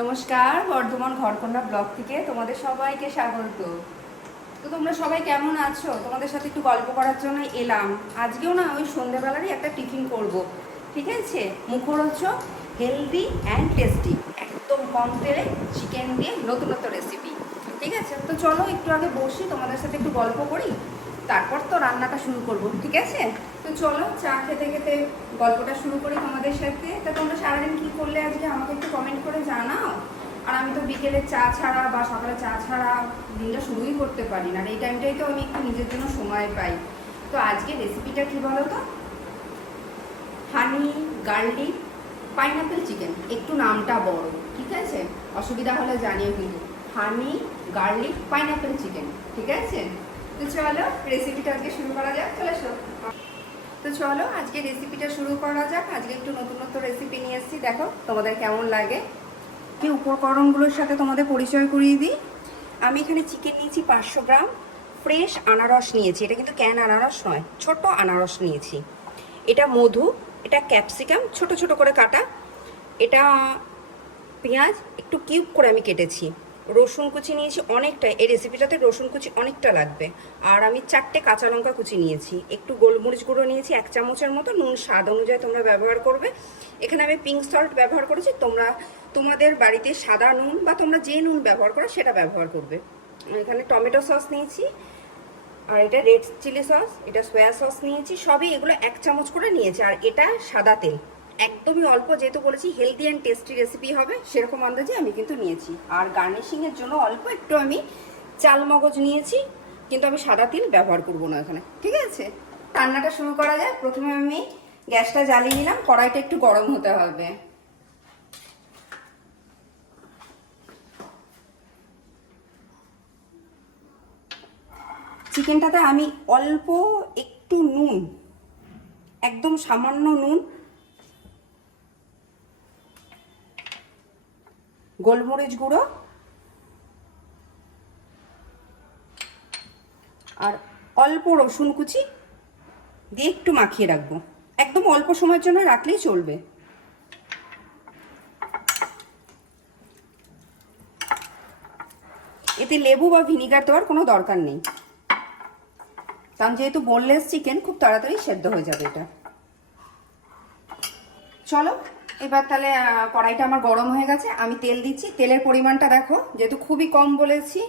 নমস্কার, বর্ধমান ঘরকন্ডা ব্লগ থেকে তোমাদের সবাইকে স্বাগত। তো তোমরা সবাই কেমন আছো? তোমাদের সাথে একটু গল্প করার জন্য এলাম। আজকেও না ওই সন্ধ্যেবেলারই একটা টিফিন করব, ঠিক আছে? মুখরোচক, হেলদি অ্যান্ড টেস্টি, একদম কম তেলে চিকেন দিয়ে নতুন নতুন রেসিপি, ঠিক আছে? তো চলো একটু আগে বসি, তোমাদের সাথে একটু গল্প করি, তারপর তো রান্নাটা শুরু করব, ঠিক আছে? তো চলো চা খেতে খেতে গল্পটা শুরু করি তোমাদের সাথে। তা তোমরা সারাদিন কী করলে আজকে আমাকে একটু কমেন্ট করে জানাও। আর আমি তো বিকেলে চা ছাড়া বা সকালে চা ছাড়া দিনটা শুরুই করতে পারি না, আর এই টাইমটাই তো আমি একটু নিজের জন্য সময় পাই। তো আজকে রেসিপিটা কী বলো তো? হানি গার্লিক পাইনাপেল চিকেন। একটু নামটা বড়, ঠিক আছে? অসুবিধা হলে জানিও কিন্তু। হানি গার্লিক পাইনাপেল চিকেন, ঠিক আছে? তো চলো রেসিপিটা আজকে শুরু করা যাক। চলে এসো। তো চলো আজকে রেসিপিটা শুরু করা যাক। আজকে একটু নতুন নতুন রেসিপি নিয়ে এসেছি, দেখো তোমাদের কেমন লাগে। কি উপকরণগুলোর সাথে তোমাদের পরিচয় করিয়ে দিই। আমি এখানে চিকেন নিয়েছি 500 গ্রাম, ফ্রেশ আনারস নিয়েছি, এটা কিন্তু ক্যান আনারস নয়, ছোট আনারস নিয়েছি। এটা মধু, এটা ক্যাপসিকাম ছোট ছোট করে কাটা, এটা পেঁয়াজ একটু কিউব করে আমি কেটেছি, রসুন কুচি নিয়েছি অনেকটা, এই রেসিপিটাতে রসুন কুচি অনেকটা লাগবে। আর আমি 4টে কাঁচা লঙ্কা কুচি নিয়েছি, একটু গোলমরিচ গুঁড়ো নিয়েছি 1 চামচের মতো, নুন স্বাদ অনুযায়ী তোমরা ব্যবহার করবে। এখানে আমি পিঙ্ক সল্ট ব্যবহার করেছি, তোমরা তোমাদের বাড়িতে সাদা নুন বা তোমরা যে নুন ব্যবহার করো সেটা ব্যবহার করবে। এখানে টমেটো সস নিয়েছি, আর এটা রেড চিলি সস, এটা সয়া সস নিয়েছি, সবই এগুলো 1 চামচ করে নিয়েছি। আর এটা সাদা তেল, একদমই অল্প, যেহেতু বলেছি হেলদি অ্যান্ড টেস্টি রেসিপি হবে সেরকম আন্দাজে আমি কিন্তু নিয়েছি। আর গার্নিশিংয়ের জন্য অল্প একটু আমি চাল মগজ নিয়েছি, কিন্তু আমি সাদা তিল ব্যবহার করব না এখানে, ঠিক আছে? রান্নাটা শুরু করা যায়। প্রথমে আমি গ্যাসটা জ্বালিয়ে নিলাম, কড়াইটা একটু গরম হতে হবে। চিকেনটাতে আমি অল্প একটু নুন, একদম সামান্য নুন, গোলমরিচ গুঁড়ো আর অল্প রসুন কুচি দিয়ে একটু মাখিয়ে রাখবো। একদম অল্প সময়ের জন্য রাখলেই চলবে। এতে লেবু বা ভিনিগার দেওয়ার কোনো দরকার নেই, কারণ যেহেতু বোনলেস চিকেন খুব তাড়াতাড়ি সেদ্ধ হয়ে যাবে এটা। চলো এবার তাহলে কড়াইটা আমার গরম হয়ে গেছে, আমি তেল দিচ্ছি। তেলের পরিমাণটা দেখো, যেহেতু খুবই কম বলেছি।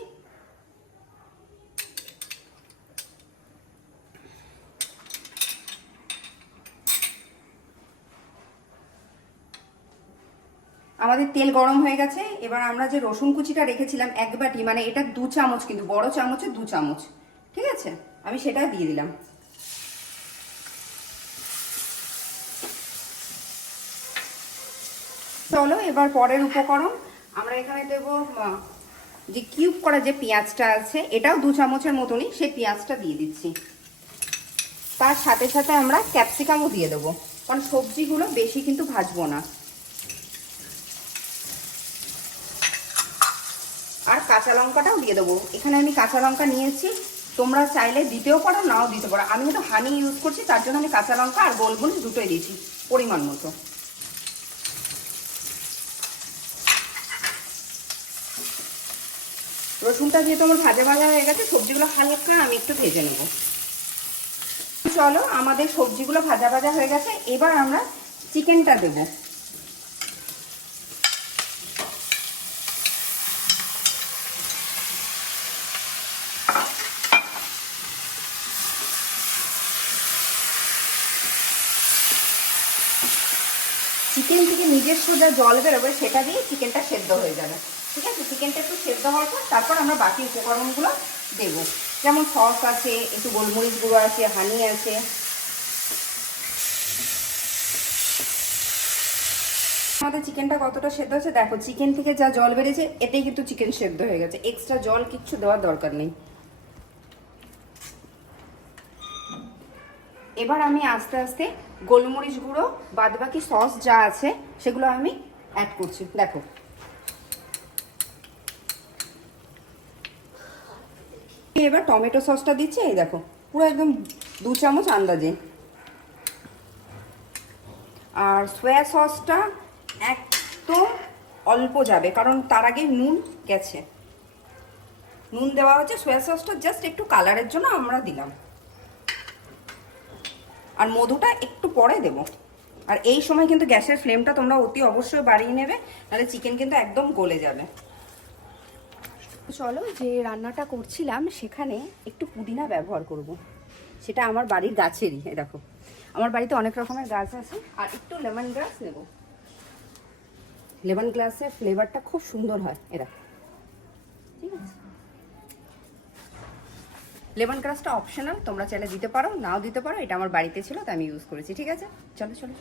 আমাদের তেল গরম হয়ে গেছে। এবার আমরা যে রসুন কুচিটা রেখেছিলাম 1 বাটি, মানে এটা 2 চামচ, কিন্তু বড় চামচে 2 চামচ, ঠিক আছে? আমি সেটা দিয়ে দিলাম। চলো এবার পরের উপকরণ আমরা এখানে দেব, যে কিউব করা যে পেঁয়াজটা আছে এটাও 2 চামচের মতনই, সেই পেঁয়াজটা দিয়ে দিচ্ছি। তার সাথে সাথে আমরা ক্যাপসিকামও দিয়ে দেবো, কারণ সবজিগুলো বেশি কিন্তু ভাজবো না। আর কাঁচা লঙ্কাটাও দিয়ে দেবো। এখানে আমি কাঁচা লঙ্কা নিয়েছি, তোমরা চাইলে দিতেও পারো নাও দিতে পারো। আমি কিন্তু হানি ইউজ করছি, তার জন্য আমি কাঁচা লঙ্কা আর গোলমরিচ দুটোই দিয়েছি পরিমাণ মতো। রসুনটা যেহেতু আমার ভাজা ভাজা হয়ে গেছে, সবজিগুলো হালকা আমি একটু ভেজে নেব। চলো আমাদের সবজিগুলো ভাজা ভাজা হয়ে গেছে, এবার আমরা চিকেনটা দেবো। চিকেন থেকে নিজস্ব যা জল বেরোবে সেটা দিয়ে চিকেনটা সেদ্ধ হয়ে যাবে, ঠিক আছে? চিকেনটা একটু সেদ্ধ হওয়ার পর তারপর আমরা বাকি উপকরণগুলো দেব, যেমন সস আছে, একটু গোলমরিচ গুঁড়ো আছে, হানি আছে। আমাদের চিকেনটা কতটা সেদ্ধ হচ্ছে দেখো, চিকেন থেকে যা জল বেরিয়েছে এতেই কিন্তু চিকেন সেদ্ধ হয়ে গেছে, এক্সট্রা জল কিচ্ছু দেওয়ার দরকার নেই। এবার আমি আস্তে আস্তে গোলমরিচ গুঁড়ো বাদবাকি সস যা আছে সেগুলো আমি অ্যাড করছি। দেখো এবার টমেটো সসটা দিচ্ছি, এই দেখো পুরো একদম 2 চামচ আন্দাজে। আর সয়া সসটা একদম অল্প যাবে, কারণ তার আগে নুন গেছে। নুন দেওয়া হচ্ছে, সয়া সসটা জাস্ট একটু কালারের জন্য আমরা দিলাম, আর মধুটা একটু পরে দেব। আর এই সময় কিন্তু গ্যাসের ফ্লেমটা তোমরা অতি অবশ্যই বাড়িয়ে নেবে, নাহলে চিকেন কিন্তু একদম গলে যাবে। চলো, যে রান্নাটা করছিলাম সেখানে একটু পুদিনা ব্যবহার করব। সেটা আমার বাড়ির গাছেরই, দেখো আমার বাড়িতে অনেক রকমের গাছ আছে। আর একটু লেমন গ্রাস নেব, লেমন গ্রাসের ফ্লেভারটা খুব সুন্দর হয় এরা। ঠিক আছে, লেমন গ্রাসটা অপশনাল, তোমরা চাইলে দিতে পারো, নাও দিতে পারো। এটা আমার বাড়িতে ছিল তাই আমি ইউজ করেছি। ঠিক আছে, চলো চলো।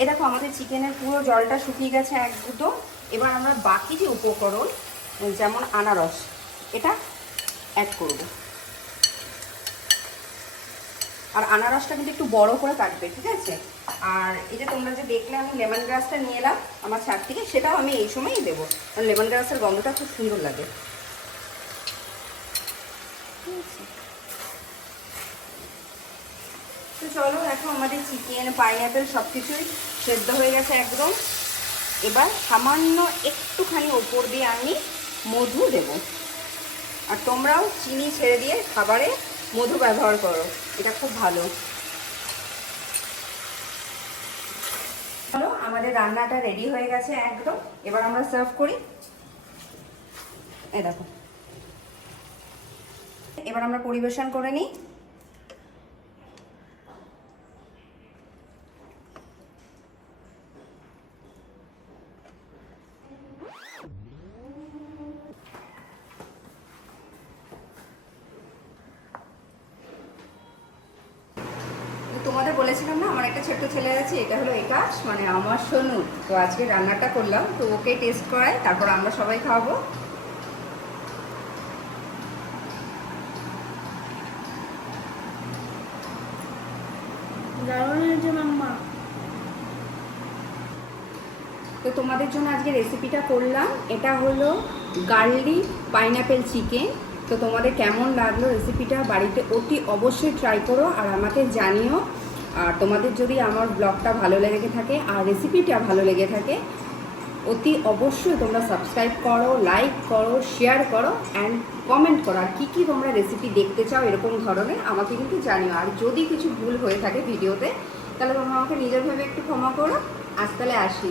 এ দেখো আমাদের চিকেনের পুরো জলটা শুকিয়ে গেছে একদম। এবার আমরা বাকি যে উপকরণ, যেমন আনারস, এটা অ্যাড করব। আর আনারসটা কিন্তু একটু বড় করে কাটবে, ঠিক আছে। আর এই যে তোমরা যে দেখলে আমি লেমন গ্রাসটা নিয়ে এলাম আমার ছাদ থেকে, সেটাও আমি এই সময়ই দেবো, কারণ লেমন গ্রাসের গন্ধটা খুব সুন্দর লাগে। তো চলো, দেখো আমাদের চিকেন, পাইনঅ্যাপেল সব কিছুই সেদ্ধ হয়ে গেছে একদম। এবার সামান্য একটুখানি ওপর দিয়ে আমি মধু দেব। আর তোমরাও চিনি ছেড়ে দিয়ে খাবারে মধু ব্যবহার করো, এটা খুব ভালো। চলো, আমাদের রান্নাটা রেডি হয়ে গেছে একদম। এবার আমরা সার্ভ করি। এই দেখো, এবার আমরা পরিবেশন করে নিই। তোমাদের বলেছিলাম না আমার একটা ছোট্ট ছেলে আছে, এটা হলো একাশ, মানে আমার সোনু। তো আজকে রান্নাটা করলাম, তো ওকে টেস্ট করাই, তারপর আমরা সবাই খাবো। তো তোমাদের জন্য আজকে রেসিপিটা করলাম, এটা হলো গার্লিক পাইনঅ্যাপেল চিকেন। তো তোমাদের কেমন লাগলো রেসিপিটা, বাড়িতে অতি অবশ্যই ট্রাই করো আর আমাকে জানিও। আর তোমাদের যদি আমার ব্লগটা ভালো লেগে থাকে আর রেসিপিটা ভালো লেগে থাকে, অতি অবশ্যই তোমরা সাবস্ক্রাইব করো, লাইক করো, শেয়ার করো অ্যান্ড কমেন্ট করো। আর কী কী তোমরা রেসিপি দেখতে চাও এরকম ধরনের আমাকে কিন্তু জানিও। আর যদি কিছু ভুল হয়ে থাকে ভিডিওতে, তাহলে তোমরা আমাকে নিজের ভেবে একটু ক্ষমা করো। আজ তাহলে আসি।